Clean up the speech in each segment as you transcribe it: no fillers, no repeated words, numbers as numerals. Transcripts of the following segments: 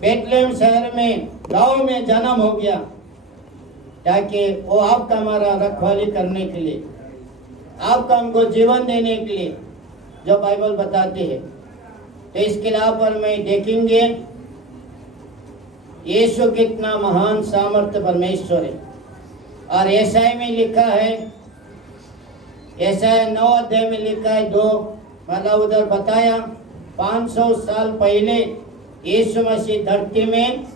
Bethlehem शहर में गांव में जन्म हो गया, ताकि वो आपका हमारा रखवाली करने के लिए, आपका हमको जीवन देने के लिए जो बाइबल बताते हैं। तो इसके अलावा में देखेंगे यीशु कितना महान सामर्थ्य परमेश्वर है। और यशायाह में लिखा है, यशायाह 9 अध्याय में लिखा है 2, मतलब उधर बताया 500 साल पहले यीशु मसीह धरती में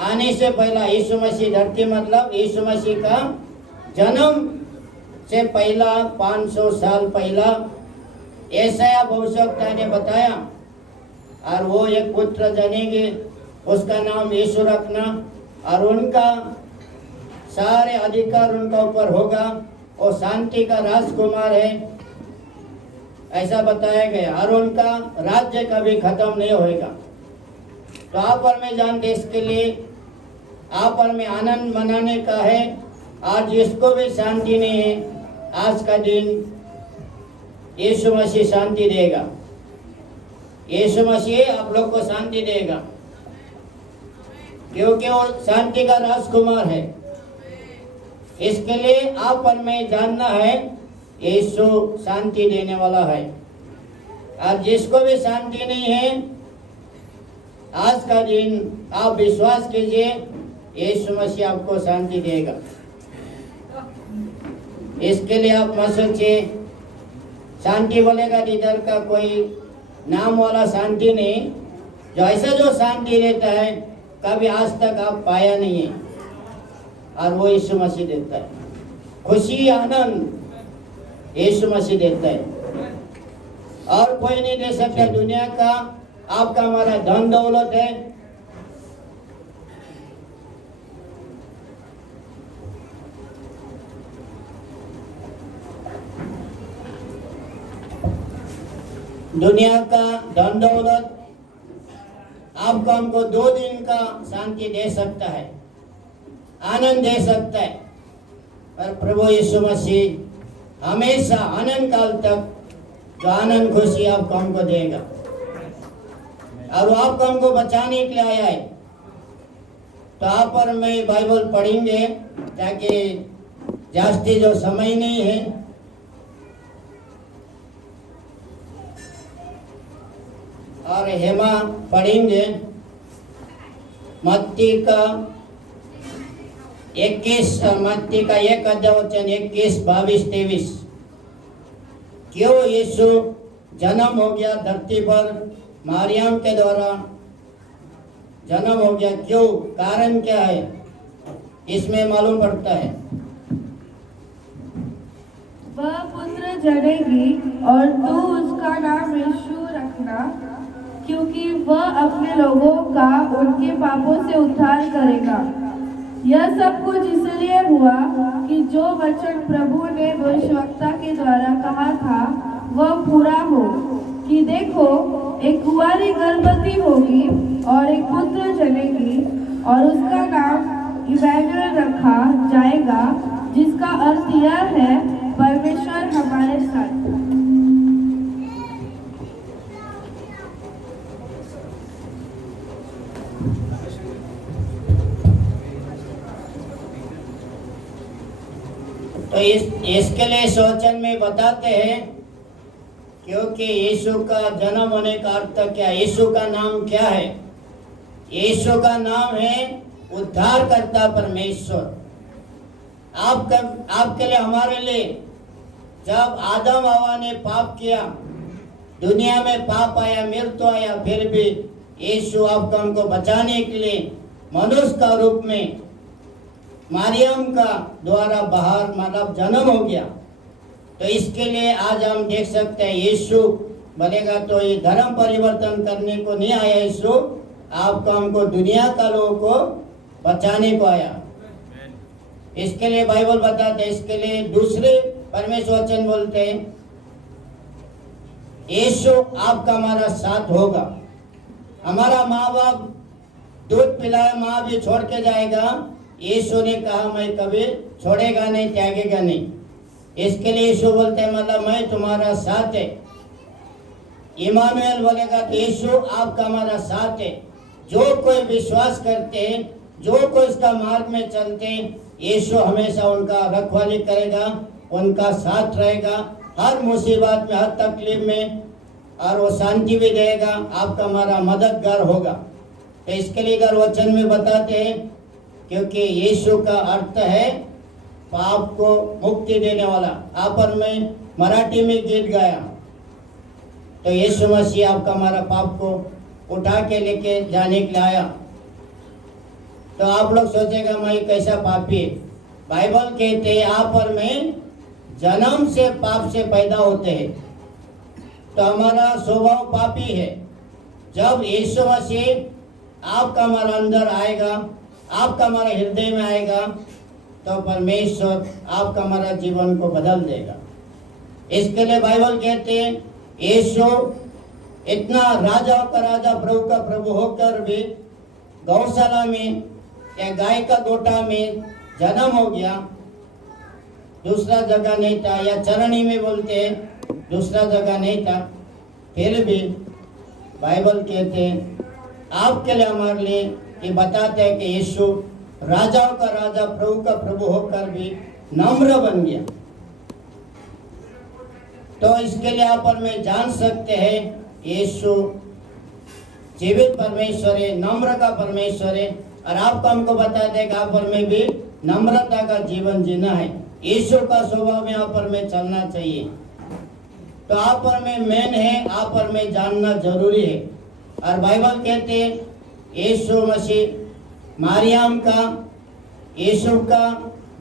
आने से पहला, यीशु मसीह धरती मतलब यीशु मसीह का जन्म से पहला 500 साल पहला यशायाह भविष्यवक्ता ने बताया, और वो एक पुत्र जनेंगे, उसका नाम यीशु रखना, और उनका सारे अधिकार उनका ऊपर होगा, वो शांति का राजकुमार है, ऐसा बताया गया, और उनका राज्य कभी खत्म नहीं होएगा। तो आप और मैं जानते इसके लिए आप और मैं आनंद मनाने का है। आज जिसको भी शांति नहीं है, आज का दिन यीशु मसीह शांति देगा। यीशु मसीह आप लोग को शांति देगा, क्योंकि वो शांति का राजकुमार है। इसके लिए आप और मैं जानना है यीशु शांति देने वाला है। और जिसको भी शांति नहीं है, आज का दिन आप विश्वास कीजिए यीशु मसीह आपको शांति देगा। इसके लिए आप मत सोचिए शांति बोलेगा इधर का कोई नाम वाला शांति नहीं, जो ऐसा जो शांति देता है कभी आज तक आप पाया नहीं है, और वो यीशु मसीह देता है। खुशी आनंद यीशु मसीह देता है, और कोई नहीं दे सकता। दुनिया का आपका हमारा धन दौलत है, दुनिया का धन दौलत आपको हमको 2 दिन का शांति दे सकता है, आनंद दे सकता है, पर प्रभु यीशु मसीह हमेशा अनंत काल तक जो आनंद खुशी आपको हमको देगा, और वो आपको हमको बचाने के लिए आया है। तो आप और मैं बाइबल पढ़ेंगे, ताकि जास्ती जो समय नहीं है, और हेमा पढ़ेंगे मत्ती का 1 अध्याय वचन 21, 22, 23। क्यों यीशु जन्म हो गया धरती पर, मरियम के द्वारा जन्म हो गया, क्यों, कारण क्या है, इसमें मालूम पड़ता है। वह पुत्र जनेगी और तू उसका नाम यीशु रखना, क्योंकि वह अपने लोगों का उनके पापों से उद्धार करेगा। यह सब कुछ इसलिए हुआ कि जो वचन प्रभु ने भविष्यवक्ता के द्वारा कहा था वह पूरा हो, कि देखो एक कुंवारी गर्भवती होगी और एक पुत्र जनेगी, और उसका नाम इमैनुएल रखा जाएगा, जिसका अर्थ यह है परमेश्वर हमारे साथ। तो इसके लिए इस वचन में बताते हैं, क्योंकि यीशु का जन्म होने का अर्थ क्या, यीशु का नाम क्या है? यीशु का नाम है उद्धार करता परमेश्वर। आपके लिए, हमारे लिए, जब आदम हवा ने पाप किया, दुनिया में पाप आया, मृत्यु आया, फिर भी यीशु आपको हमको बचाने के लिए मनुष्य का रूप में मरियम का द्वारा बाहर मतलब जन्म हो गया। तो इसके लिए आज हम देख सकते हैं यीशु बोलेगा तो ये धर्म परिवर्तन करने को नहीं आया, यीशु आपको हमको दुनिया का लोगों को बचाने को आया। इसके लिए बाइबल बताते हैं, इसके लिए दूसरे परमेश्वर वचन बोलते हैं यीशु आपका हमारा साथ होगा। हमारा माँ बाप दूध पिलाया, माँ भी छोड़ के जाएगा, यीशु ने कहा मैं कभी छोड़ेगा नहीं, त्यागेगा नहीं। इसके लिए यीशु बोलते हैं मतलब मैं तुम्हारा साथ है। इमानुएल बोलेगा तो यीशु आपका हमारा साथ है। जो कोई विश्वास करते हैं, जो कोई इसका मार्ग में चलते हैं, यीशु हमेशा उनका रखवाली करेगा, उनका साथ रहेगा हर मुसीबत में, हर तकलीफ में, और वो शांति भी देगा, आपका हमारा मददगार होगा। तो इसके लिए अगर वचन में बताते हैं, क्योंकि यीशु का अर्थ है पाप को मुक्ति देने वाला। आप और मैं मराठी में गीत गाया, तो यीशु मसीह आपका हमारा पाप को उठा के लेके जाने के लिए आया। तो आप लोग सोचेगा मैं कैसा पापी है। बाइबल कहते हैं आप और मैं जन्म से पाप से पैदा होते हैं, तो हमारा स्वभाव पापी है। जब यीशु मसीह आपका हमारा अंदर आएगा, आपका हमारा हृदय में आएगा, तो परमेश्वर आपका हमारा जीवन को बदल देगा। इसके लिए बाइबल कहते हैं यीशु इतना राजा का राजा, प्रभु का प्रभु होकर भी गौशाला में या गाय का गोटा में जन्म हो गया, दूसरा जगह नहीं था, या चरणी में बोलते हैं दूसरा जगह नहीं था। फिर भी बाइबल कहते हैं आपके लिए, हमारे लिए ये बताते हैं कि यीशु राजाओं का राजा, प्रभु का प्रभु होकर भी नम्र बन गया। तो इसके लिए आप और मैं जान सकते हैं यीशु जीवित परमेश्वर है, नम्र का परमेश्वर है, और आपको हमको बता देगा आप और मैं भी नम्रता का जीवन जीना है। यीशु का स्वभाव में आप और में चलना चाहिए। तो आप और में मेन है, आप और में जानना जरूरी है। और बाइबल कहते हैं यीशु मसीह मारियम का, यीशु का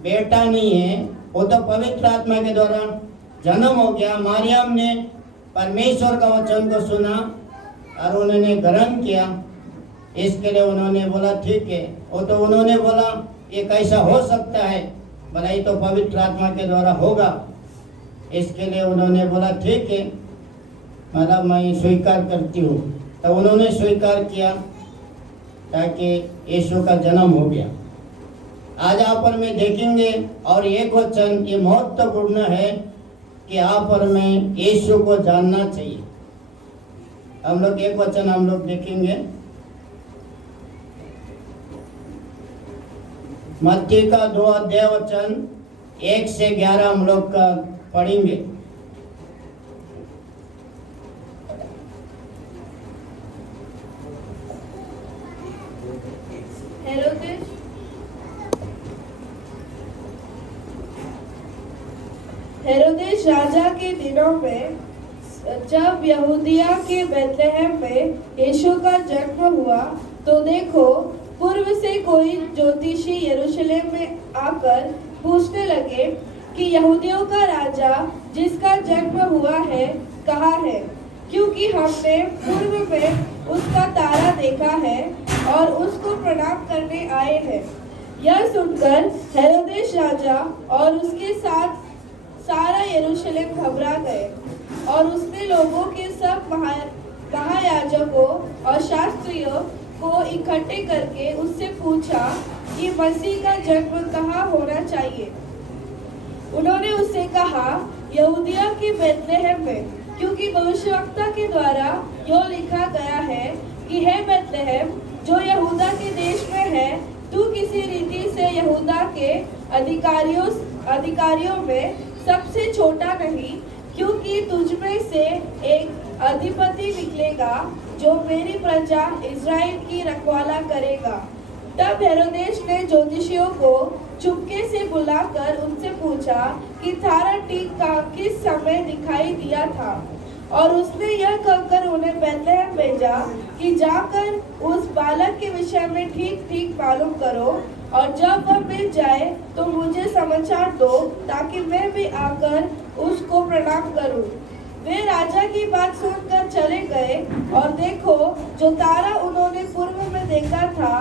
बेटा नहीं है, वो तो पवित्र आत्मा के द्वारा जन्म हो गया। मारियम ने परमेश्वर का वचन को सुना और उन्होंने ग्रहण किया। इसके लिए उन्होंने बोला ठीक है, वो तो उन्होंने बोला ये कैसा हो सकता है, बोला ये तो पवित्र आत्मा के द्वारा होगा। इसके लिए उन्होंने बोला ठीक है, मतलब मैं स्वीकार करती हूँ। तो उन्होंने स्वीकार किया ताकि यीशु का जन्म हो गया। आज आप और मैं देखेंगे, और एक वचन ये महत्वपूर्ण है कि आप और मैं यीशु को जानना चाहिए। हम लोग एक वचन हम लोग देखेंगे, मत्ती का 2 अध्याय वचन 1 से 11 हम लोग का पढ़ेंगे। हेरोदेस राजा के दिनों में जब यहूदिया के बेथलेहम में यीशु का जन्म हुआ, तो देखो पूर्व से कोई ज्योतिषी यरूशलेम में आकर पूछने लगे कि यहूदियों का राजा जिसका जन्म हुआ है कहाँ है, क्योंकि हमने पूर्व में उसका तारा देखा है और उसको प्रणाम करने आए हैं। यह सुनकर हेरोदेस राजा और उसके साथ सारा यरूशलेम घबरा गए, और उसने लोगों के सब महायाजकों और शास्त्रियों को इकट्ठे करके उससे पूछा कि मसीह का जन्म कहाँ होना चाहिए। उन्होंने उससे कहा यहूदिया के बेथलेहम में, क्योंकि भविष्यवक्ता के द्वारा यो लिखा गया है कि हे बेथलेहम जो यहूदा के देश में है, तू किसी रीति से यहूदा के अधिकारियों में सबसे छोटा नहीं, क्योंकि तुझमें से एक अधिपति निकलेगा जो मेरी प्रजा इज़राइल की रखवाला करेगा। तब हेरोदेस ने ज्योतिषियों को चुपके से बुलाकर उनसे पूछा कि तारा ठीक का किस समय दिखाई दिया था, और उसने यह कहकर उन्हें बेथलेहम भेजा कि जाकर उस बालक के विषय में ठीक ठीक मालूम करो, और जब वह मिल जाए तो मुझे समाचार दो, ताकि मैं भी आकर उसको प्रणाम करूं। वे राजा की बात सुनकर चले गए, और देखो जो तारा उन्होंने पूर्व में देखा था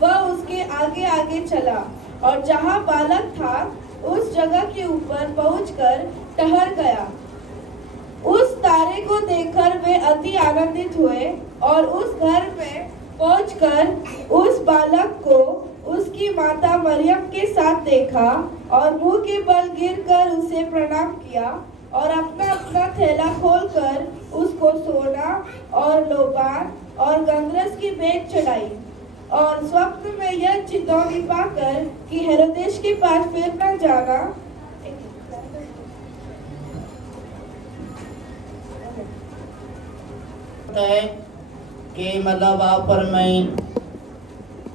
वह उसके आगे आगे चला, और जहाँ बालक था उस जगह के ऊपर पहुंचकर ठहर गया। उस तारे को देखकर वे अति आनंदित हुए, और उस घर में पहुंचकर उस बालक को उसकी माता मरियम के साथ देखा, और मुंह के बल गिरकर उसे प्रणाम किया, और अपना अपना थैला खोलकर उसको सोना और लोबान और गंधरस की भेंट चढ़ाई। और स्वप्न में यह चेतावनी पाकर कि हेरोदेस के पास फिर न जाना, है कि मतलब आप पर मैं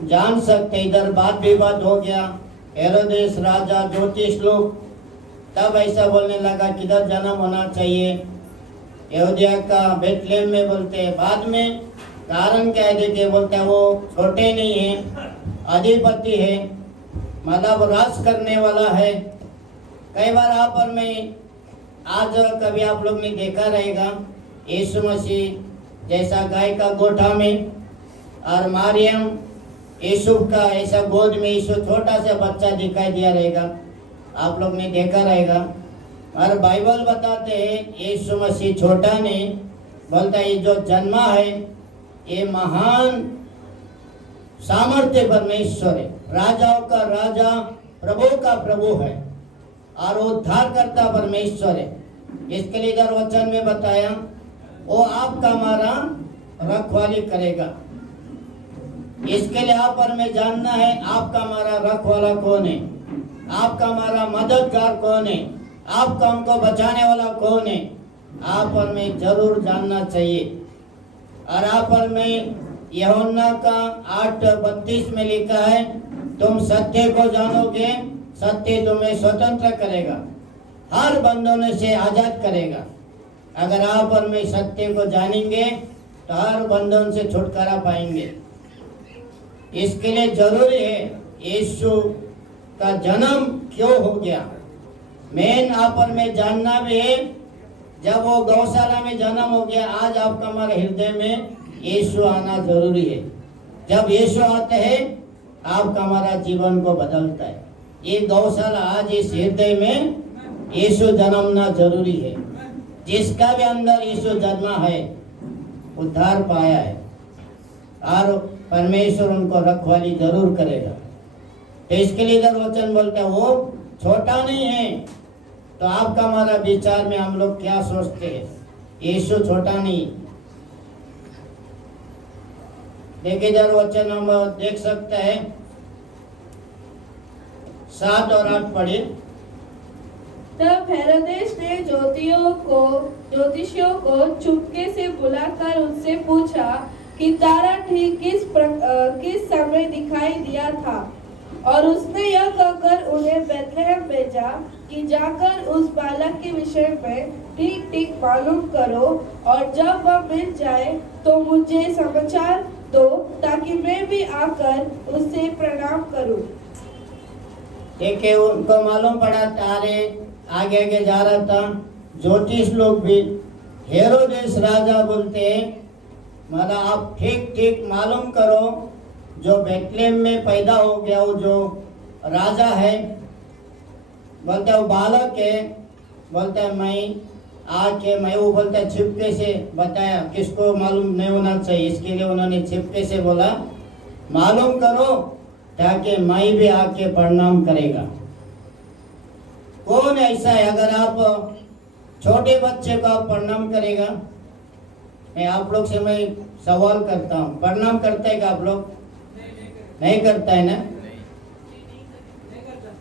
जान सकते, इधर बात विवाद हो गया। हेरोदेस राजा ज्योतिष लोग तब ऐसा बोलने लगा किधर जन्म होना चाहिए, यहूदिया का बेथलेहम में बोलते हैं। बाद में कारण क्या है देखिए, बोलते हैं वो छोटे नहीं है, अधिपति है, मतलब राज करने वाला है। कई बार आप और मैं आज कभी आप लोग ने देखा रहेगा, यीशु मसीह जैसा गाय का गोठा में और मारियम यूसुफ का ऐसा गोद में यीशु छोटा सा बच्चा दिखाई दिया रहेगा, आप लोग ने देखा रहेगा। और बाइबल बताते हैं यीशु मसीह छोटा नहीं, बोलता है जो जन्मा है ये महान सामर्थ्य परमेश्वर है, राजाओं का राजा, प्रभु का प्रभु है और उद्धार करता परमेश्वर है। इसके लिए इधर वचन में बताया वो आपका हमारा रखवाली करेगा। इसके लिए आप और मैं जानना है आपका हमारा रखवाला कौन है, आपका हमारा मददगार कौन है, आपका हमको बचाने वाला कौन है, आप और मैं जरूर जानना चाहिए। और आप और मैं यूहन्ना का 8:32 में लिखा है, तुम सत्य को जानोगे, सत्य तुम्हें स्वतंत्र करेगा, हर बंधनों से आजाद करेगा। अगर आप और मैं सत्य को जानेंगे तो हर बंधन से छुटकारा पाएंगे। इसके लिए जरूरी है यीशु का जन्म क्यों हो गया, मेन आप और मैं जानना भी है। जब वो गौशाला में जन्म हो गया, आज आपका हमारे हृदय में यीशु आना जरूरी है। जब यीशु आते हैं आपका हमारा जीवन को बदलता है। ये गौशाला आज इस हृदय में यीशु जन्मना जरूरी है। जिसका भी अंदर यीशु जन्मा है उद्धार पाया है और परमेश्वर उनको रखवाली जरूर करेगा। तो इसके लिए इधर वचन बोलता है वो छोटा नहीं है। तो आपका हमारा विचार में हम लोग क्या सोचते हैं, यीशु छोटा नहीं। देखिए इधर वचन हम देख सकते हैं, 7 और 8 पढ़िए। तब हेरोदेस ने ज्योतिषियों को चुपके से बुलाकर उनसे पूछा कि तारा ठीक किस समय दिखाई दिया था। और उसने यह कहकर उन्हें बेथलेहम भेजा कि जाकर उस बालक के विषय में ठीक ठीक मालूम करो, और जब वह मिल जाए तो मुझे समाचार दो, ताकि मैं भी आकर उससे प्रणाम करूं। देखिए उनको मालूम पड़ा, तारे आगे आगे जा रहा था। ज्योतिष लोग भी हेरोदेस राजा बोलते हैं, मतलब आप ठीक ठीक मालूम करो, जो बेथलेहम में पैदा हो गया वो जो राजा है, बोलता है वो बालक है, बोलता है मैं वो बोलता है छिपके से बताया, किसको मालूम नहीं होना चाहिए, इसके लिए उन्होंने छिपके से बोला मालूम करो ताकि मैं भी आके प्रणाम करेगा। कौन ऐसा है अगर आप छोटे बच्चे को आप प्रणाम करेगा? मैं आप लोग से मैं सवाल करता हूँ, प्रणाम करते हैं क्या आप लोग? नहीं करता है ना,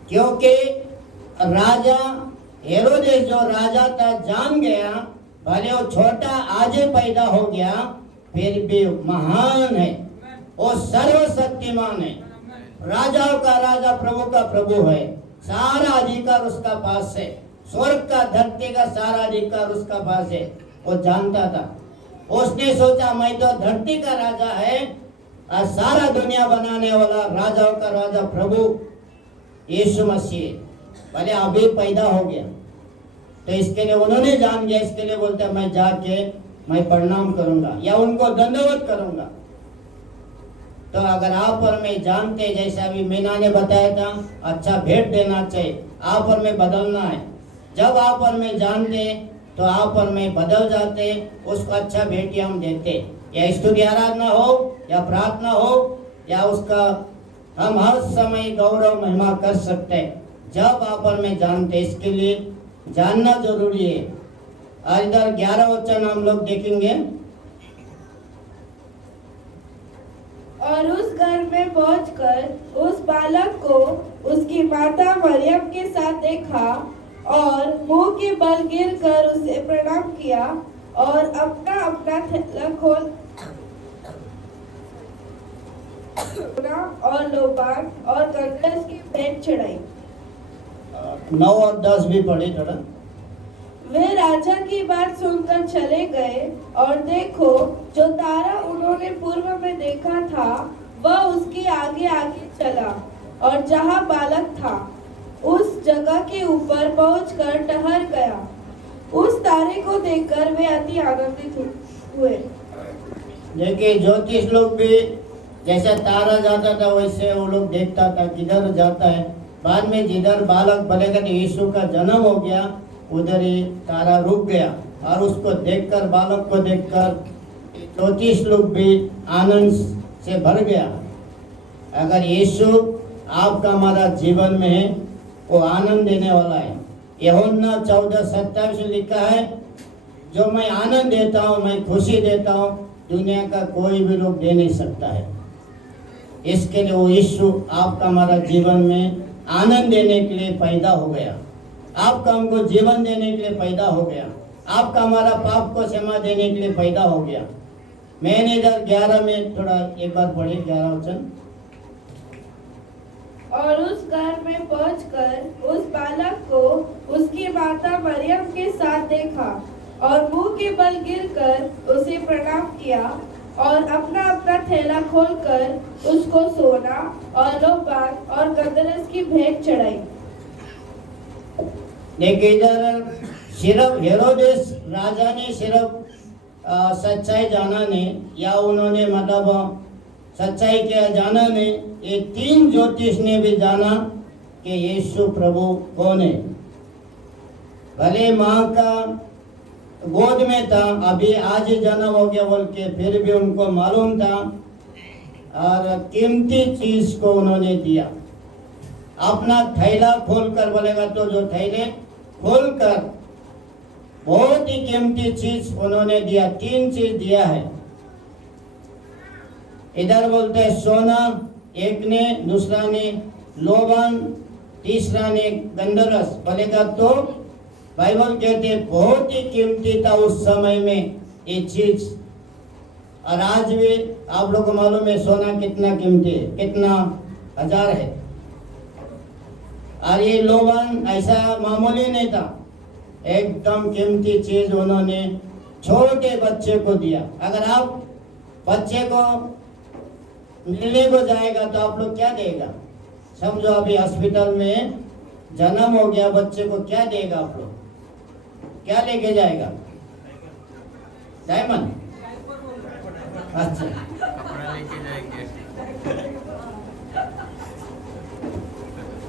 क्योंकि राजा हेरोदेस जो राजा था जान गया, भले वो छोटा आज ही पैदा हो गया फिर भी महान है, वो सर्वशक्तिमान है, राजाओं का राजा, प्रभु का प्रभु है, सारा अधिकार उसका पास है, स्वर्ग का धरती का सारा अधिकार उसका पास है। वो जानता था, उसने सोचा मैं तो धरती का राजा है और सारा दुनिया बनाने वाला राजाओं का राजा प्रभु यीशु मसीह भले अभी पैदा हो गया। तो इसके लिए उन्होंने जान गया, इसके लिए बोलते मैं जाके मैं प्रणाम करूंगा या उनको दंडवत करूंगा। तो अगर आप और मैं जानते, जैसा अभी मीना ने बताया था, अच्छा भेंट देना चाहिए, आप और मैं बदलना है। जब आप और मैं जानते तो आप और मैं बदल जाते, उसको अच्छा भेंट हम देते, या स्तुति आराधना हो या प्रार्थना हो या उसका हम हर समय गौरव महिमा कर सकते हैं जब आप और मैं जानते। इसके लिए जानना जरूरी है। और इधर 11 वचन हम लोग देखेंगे। और उस घर में पहुंचकर उस बालक को उसकी माता मरियम के साथ देखा और मुंह के बल गिरकर उसे प्रणाम किया और अपना अपना थैला खोल और लोबान और गंधक की भेंट चढ़ाई। 9 और 10 भी पढ़े थोड़ा। वे राजा की बात सुनकर चले गए और देखो जो तारा उन्होंने पूर्व में देखा था वह उसके आगे आगे चला और जहाँ बालक था उस जगह के ऊपर पहुंचकर ठहर गया। उस तारे को देखकर वे अति आनंदित हुए। देखिए ज्योतिष लोग भी जैसा तारा जाता था वैसे वो लोग देखता था किधर जाता है। बाद में जिधर बालक बनेगा तो यीशु का जन्म हो गया उधर ही तारा रुक गया और उसको देखकर बालक को देखकर ज्योतिष लोग भी आनंद से भर गया। अगर यीशु आपका हमारा जीवन में है वो आनंद देने वाला है। यूहन्ना 14:27 में लिखा है जो मैं आनंद देता हूँ मैं खुशी देता हूँ दुनिया का कोई भी लोग दे नहीं सकता है। इसके लिए वो यीशु आपका हमारा जीवन में आनंद देने के लिए पैदा हो गया। आपका हमको जीवन देने के लिए पैदा हो गया। आपका हमारा पाप को क्षमा देने के लिए पैदा हो गया। मैंने इधर 11 में थोड़ा एक बार पढ़ी 11 वचन। और उस घर में पहुंचकर उस बालक को उसकी माता मरियम के साथ देखा और मुंह के बल गिरकर उसे प्रणाम किया और अपना अपना थैला खोलकर उसको सोना और लोबान और गंधरस की भेंट चढ़ाई। देखिए इधर सिर्फ हेरोदेस राजा ने सिर्फ सच्चाई जाना नहीं या उन्होंने मतलब सच्चाई क्या जाना नहीं, ये 3 ज्योतिष ने भी जाना कि यीशु प्रभु कौन है। भले माँ का गोद में था अभी आज ही जन्म हो गया बोल के फिर भी उनको मालूम था और कीमती चीज को उन्होंने दिया। अपना थैला खोलकर बोलेगा तो जो थैले खोलकर बहुत ही कीमती चीज उन्होंने दिया। 3 चीज दिया है। इधर बोलते हैं सोना एक ने, दूसरा ने लोबान, तीसरा ने गंधरस बोलेगा तो बाइबल कहते हैं बहुत ही कीमती था उस समय में ये चीज। और आज भी आप लोग को मालूम है सोना कितना कीमती है, कितना हजार है। और ये लोबान ऐसा मामूली नहीं था, एकदम कीमती चीज उन्होंने छोटे बच्चे को दिया। अगर आप बच्चे को मिलने को जाएगा तो आप लोग क्या देगा? समझो अभी हॉस्पिटल में जन्म हो गया बच्चे को, क्या देगा आप लोग? क्या लेके जाएगा? डायमंड? अच्छा,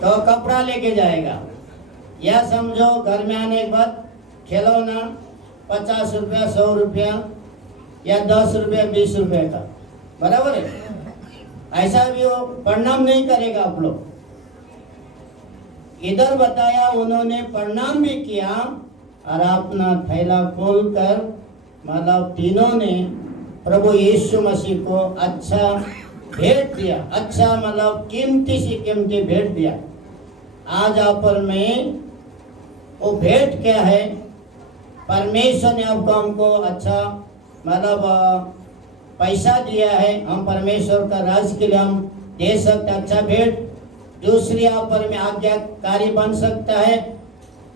तो कपड़ा लेके जाएगा। या समझो घर में आने के बाद खिलौना 50 रुपया, 100 रुपया या 10 रुपया, 20 रुपये का, बराबर है। ऐसा भी वो प्रणाम नहीं करेगा आप लोग। इधर बताया उन्होंने प्रणाम भी किया और अपना थैला खोलकर मतलब तीनों ने प्रभु यीशु मसीह को अच्छा भेंट दिया। अच्छा मतलब कीमती सी कीमती भेंट दिया। आज आप पर में वो भेंट क्या है? परमेश्वर ने आपको हमको अच्छा मतलब पैसा दिया है, हम परमेश्वर का राज के लिए हम दे सकते अच्छा भेंट। दूसरी आप पर में आज्ञाकारी बन सकता है।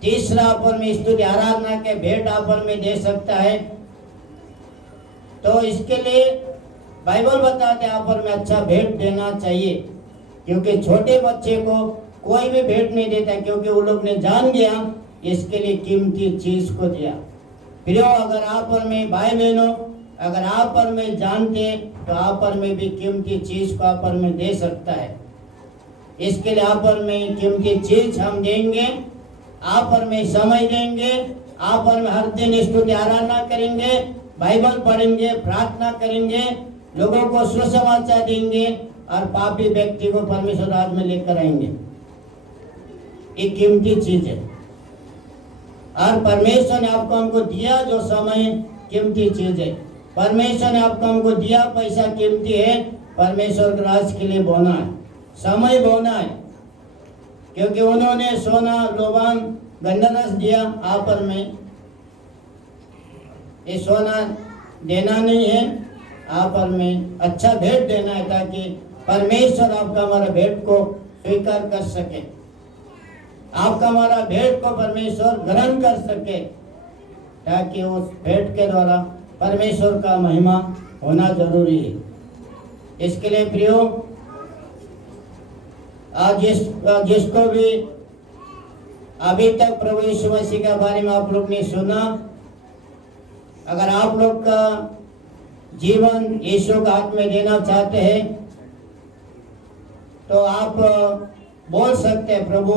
तीसरा आप पर में स्तुति आराधना के भेंट आप पर में दे सकता है। तो इसके लिए बाइबल बताते आप पर में अच्छा भेंट देना चाहिए, क्योंकि छोटे बच्चे को कोई भी भेंट नहीं देता, क्योंकि वो लोग ने जान गया इसके लिए कीमती चीज को दिया। फिर अगर आप पर में भाई बहनों अगर आप पर में जानते तो आप पर में भी कीमती चीज को आप पर में दे सकता है। इसके लिए आप पर में कीमती चीज हम देंगे, आप पर में समय देंगे, आप पर में हर दिन स्तुति आराधना करेंगे, बाइबल पढ़ेंगे, प्रार्थना करेंगे, लोगों को सुसमाचार देंगे और पापी व्यक्ति को परमेश्वर राज में लेकर आएंगे। ये कीमती चीज है और परमेश्वर ने आपको हमको दिया जो समय कीमती चीज है। परमेश्वर ने आपको हमको दिया पैसा कीमती है, परमेश्वर के राज के लिए बोना है, समय बोना है। क्योंकि उन्होंने सोना लोबान गंधरस दिया आपर में, ये सोना देना नहीं है, आपर में अच्छा भेंट देना है ताकि परमेश्वर आपका हमारा भेंट को स्वीकार कर सके, आपका हमारा भेंट को परमेश्वर ग्रहण कर सके, ताकि उस भेंट के द्वारा परमेश्वर का महिमा होना जरूरी है। इसके लिए प्रियो, आज जिसको भी अभी तक प्रभु यीशु मसीह के बारे में आप लोग ने सुना, अगर आप लोग का जीवन यीशु का हाथ में देना चाहते हैं तो आप बोल सकते हैं, प्रभु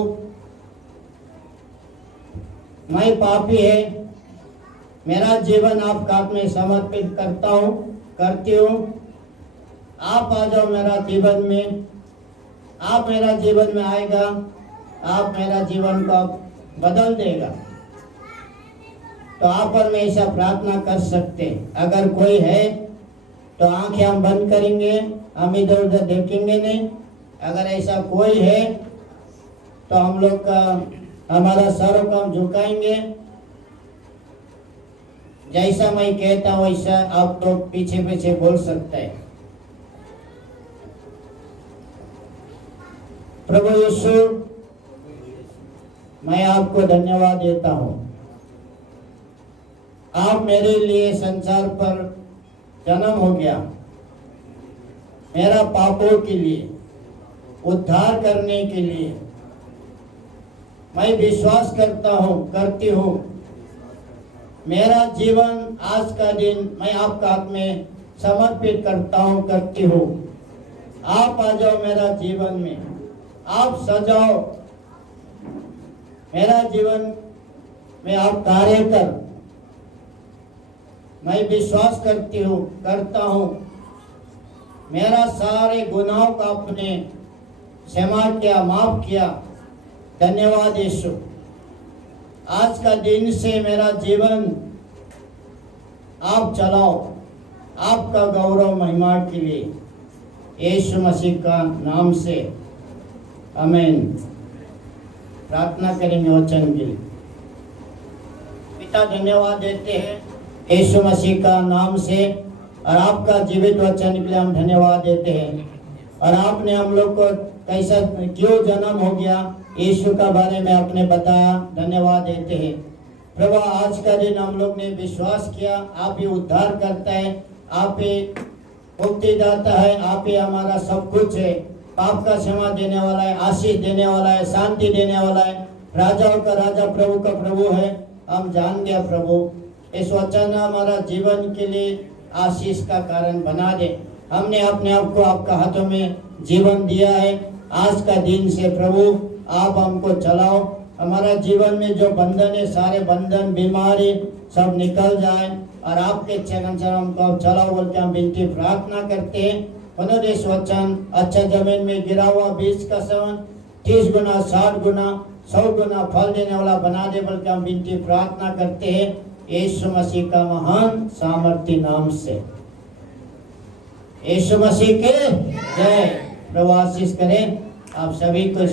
मैं पापी है, मेरा जीवन आपका हाथ में समर्पित करता हूँ, करती हूँ। आप आ जाओ मेरा जीवन में, आप मेरा जीवन में आएगा, आप मेरा जीवन को बदल देगा। तो आप और मैं ऐसा प्रार्थना कर सकते हैं। अगर कोई है तो आंखें हम बंद करेंगे, हम इधर उधर देखेंगे नहीं। अगर ऐसा कोई है तो हम लोग का हमारा सरों को हम झुकाएंगे। जैसा मैं कहता हूँ वैसा आप लोग पीछे पीछे बोल सकते हैं। प्रभु यीशु, मैं आपको धन्यवाद देता हूँ, आप मेरे लिए संसार पर जन्म हो गया, मेरा पापों के लिए उद्धार करने के लिए। मैं विश्वास करता हूँ, करती हूँ, मेरा जीवन आज का दिन मैं आपका हाथ में समर्पित करता हूँ, करती हूँ। आप आ जाओ मेरा जीवन में, आप सजाओ मेरा जीवन में, आप कार्य कर। मैं विश्वास करती हूँ, करता हूँ, मेरा सारे गुनाहों का आपने क्षमा किया, माफ किया। धन्यवाद यीशु। आज का दिन से मेरा जीवन आप चलाओ, आपका गौरव महिमा के लिए, यीशु मसीह का नाम से आमीन। प्रार्थना करेंगे वचन के लिए। पिता, धन्यवाद देते हैं यीशु मसीह का नाम से, और आपका जीवित वचन के लिए हम धन्यवाद देते हैं। और आपने हम लोग को कैसा क्यों जन्म हो गया यीशु का बारे में आपने बताया, धन्यवाद देते हैं। प्रभु, आज का दिन हम लोग ने विश्वास किया, आप ही उद्धार करता है, आप ही मुक्तिदाता है, आप ही हमारा सब कुछ है, पाप का क्षमा देने वाला है, आशीष देने वाला है, शांति देने वाला है, राजाओं का राजा, प्रभु का प्रभु है। हम जान गया प्रभु, इस वचन हमारा जीवन के लिए आशीष का कारण बना दे। हमने अपने आप को आपका हाथों में जीवन दिया है। आज का दिन से प्रभु आप हमको चलाओ, हमारा जीवन में जो बंधन है सारे बंधन बीमारी सब निकल जाए, और आपके चरण से हमको आप चलाओ बोल के हम विनती प्रार्थना करते हैं। उन्होंने इस वचन अच्छा जमीन में गिरा हुआ बीज का समान 30 गुना 60 गुना 100 गुना फल देने वाला बना दे बोल के हम विनती प्रार्थना करते हैं, यीशु मसीह का महान सामर्थ्य नाम से। यीशु मसीह के जय। प्रभु आशीष करें आप सभी को।